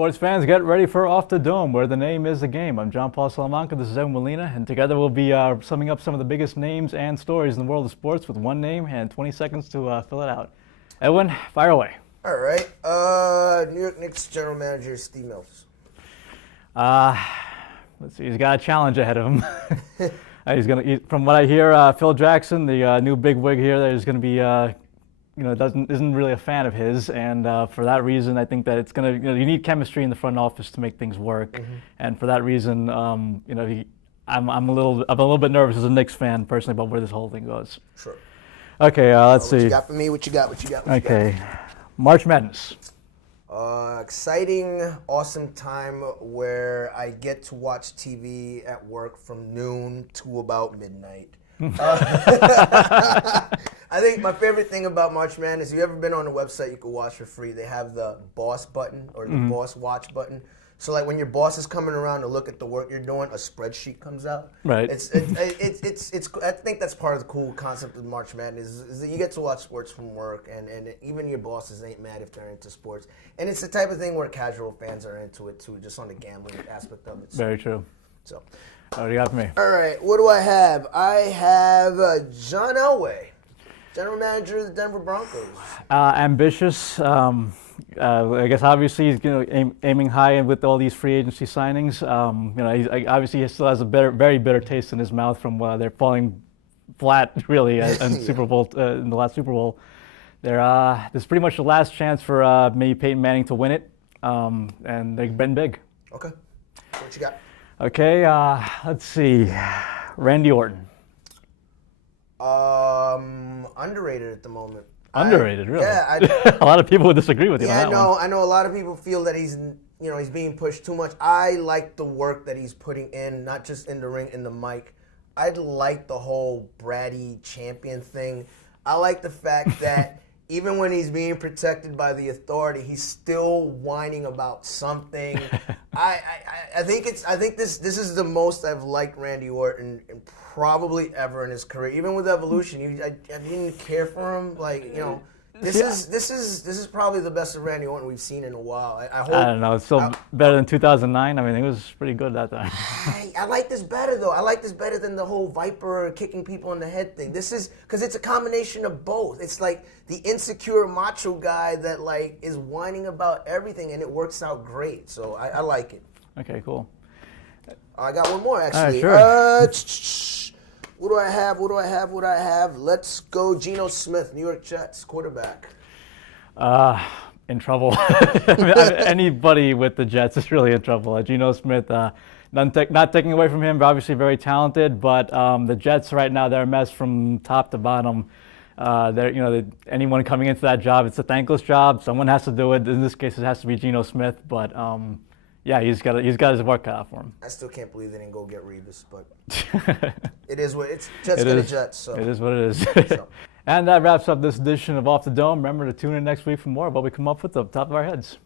Sports fans, get ready for Off the Dome, where the name is the game. I'm John Paul Salamanca, this is Edwin Molina, and together we'll be summing up some of the biggest names and stories in the world of sports with one name and 20 seconds to fill it out. Edwin, fire away. All right. New York Knicks general manager Steve Mills. Let's see, he's got a challenge ahead of him. From what I hear, Phil Jackson, the new big wig here, is going to be isn't really a fan of his, and for that reason, I think that it's gonna, you need chemistry in the front office to make things work, and for that reason, I'm a little bit nervous as a Knicks fan personally about where this whole thing goes. Sure. Okay, let's see. What you got for me? What you got? Okay, March Madness. Exciting, awesome time where I get to watch TV at work from noon to about midnight. I think my favorite thing about March Madness, if you've ever been on a website you can watch for free, they have the boss button or the boss watch button. So like when your boss is coming around to look at the work you're doing, a spreadsheet comes out. Right. It's I think that's part of the cool concept of March Madness is that you get to watch sports from work, and even your bosses ain't mad if they're into sports. And it's the type of thing where casual fans are into it too, just on the gambling aspect of it. So, Very true. So, what do you got for me? All right, what do I have? I have John Elway, general manager of the Denver Broncos. Ambitious. I guess obviously he's aiming high with all these free agency signings. He still has a very bitter taste in his mouth from they're falling flat really in Super Bowl in the last Super Bowl. This is pretty much the last chance for maybe Peyton Manning to win it, and they've been big. Okay, what you got? Okay, let's see, Randy Orton. Underrated at the moment. Underrated, really? Yeah, a lot of people would disagree with you on that one. I know a lot of people feel that he's being pushed too much. I like the work that he's putting in, not just in the ring, in the mic. I like the whole bratty champion thing. I like the fact that even when he's being protected by the authority, he's still whining about something. I think this is the most I've liked Randy Orton probably ever in his career. Even with Evolution, I didn't care for him. This is probably the best of Randy Orton we've seen in a while. I don't know. It's still better than 2009. I mean, it was pretty good that time. I like this better, though. I like this better than the whole Viper kicking people in the head thing. This is because it's a combination of both. It's like the insecure macho guy that is whining about everything, and it works out great. So I like it. Okay, cool. I got one more, actually. Sure. What do I have? Let's go Geno Smith, New York Jets, quarterback. In trouble. Anybody with the Jets is really in trouble. Geno Smith, not taking away from him, but obviously very talented, but the Jets right now, they're a mess from top to bottom. Anyone coming into that job, it's a thankless job. Someone has to do it. In this case, it has to be Geno Smith, but yeah, he's got his work cut out for him. I still can't believe they didn't go get Revis, but it is what it's. Jets get a Jets, so it is what it is. So. And that wraps up this edition of Off the Dome. Remember to tune in next week for more of what we come up with at the top of our heads.